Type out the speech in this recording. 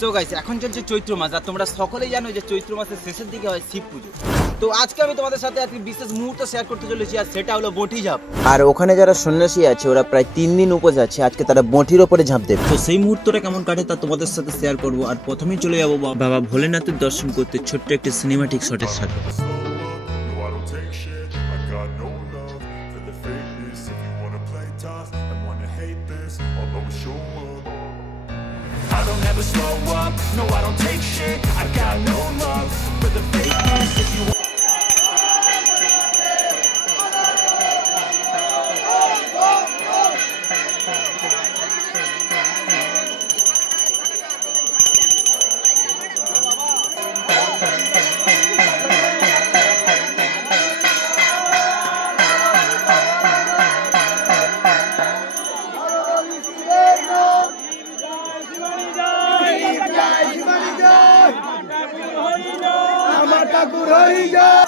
So guys, এখন চলছে চৈত্র মাস, আর তোমরা সকলেই জানো যে চৈত্র মাসের শেষের দিকে হয় শিব পুজো। তো আজকে আমি তোমাদের সাথে একটি বিশেষ মুহূর্ত শেয়ার করতে চলেছি, আর সেটা হলো বঁটি ঝাঁপ। আর ওখানে যারা সন্ন্যাসী আছে ওরা প্রায় 3 দিন উপোস আছে, আজকে তারা বঁটির ওপরে ঝাঁপ দেবে। তো সেই মুহূর্তটা কেমন কাটে তা তোমাদের সাথে শেয়ার করব। আর প্রথমেই চলে যাবো বাবা ভোলেনাথের দর্শন করতে ছোট্ট একটি সিনেমাটিক শটের সাথে। I don't ever slow up, no I don't take shit. I got no love for the fakeness. If you আমার ঠাকুর হরি জয়।